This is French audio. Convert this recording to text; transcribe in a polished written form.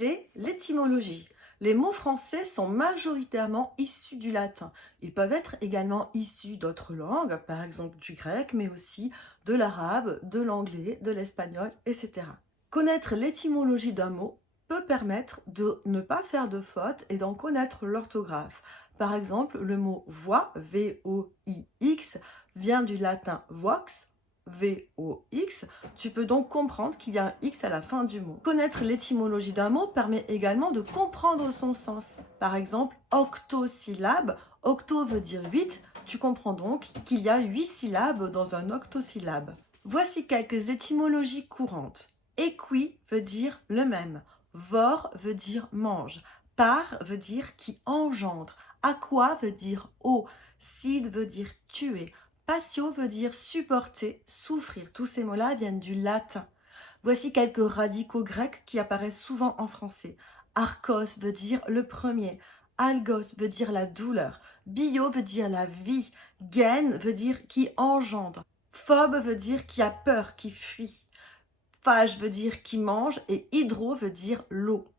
réviser l'étymologie. Les mots français sont majoritairement issus du latin. Ils peuvent être également issus d'autres langues, par exemple du grec, mais aussi de l'arabe, de l'anglais, de l'espagnol, etc. Connaître l'étymologie d'un mot peut permettre de ne pas faire de fautes et d'en connaître l'orthographe. Par exemple, le mot voix, V-O-I-X, vient du latin vox, V-O-X. Tu peux donc comprendre qu'il y a un X à la fin du mot. Connaître l'étymologie d'un mot permet également de comprendre son sens. Par exemple, octosyllabe, octo veut dire 8, tu comprends donc qu'il y a 8 syllabes dans un octosyllabe. Voici quelques étymologies courantes. Equi veut dire le même, vor veut dire mange, par veut dire qui engendre, aqua veut dire eau, sid veut dire tuer, patio veut dire supporter, souffrir. Tous ces mots-là viennent du latin. Voici quelques radicaux grecs qui apparaissent souvent en français. Archos veut dire le premier, algos veut dire la douleur, bio veut dire la vie, gen veut dire qui engendre, phobe veut dire qui a peur, qui fuit. Phage veut dire qui mange et hydro veut dire l'eau.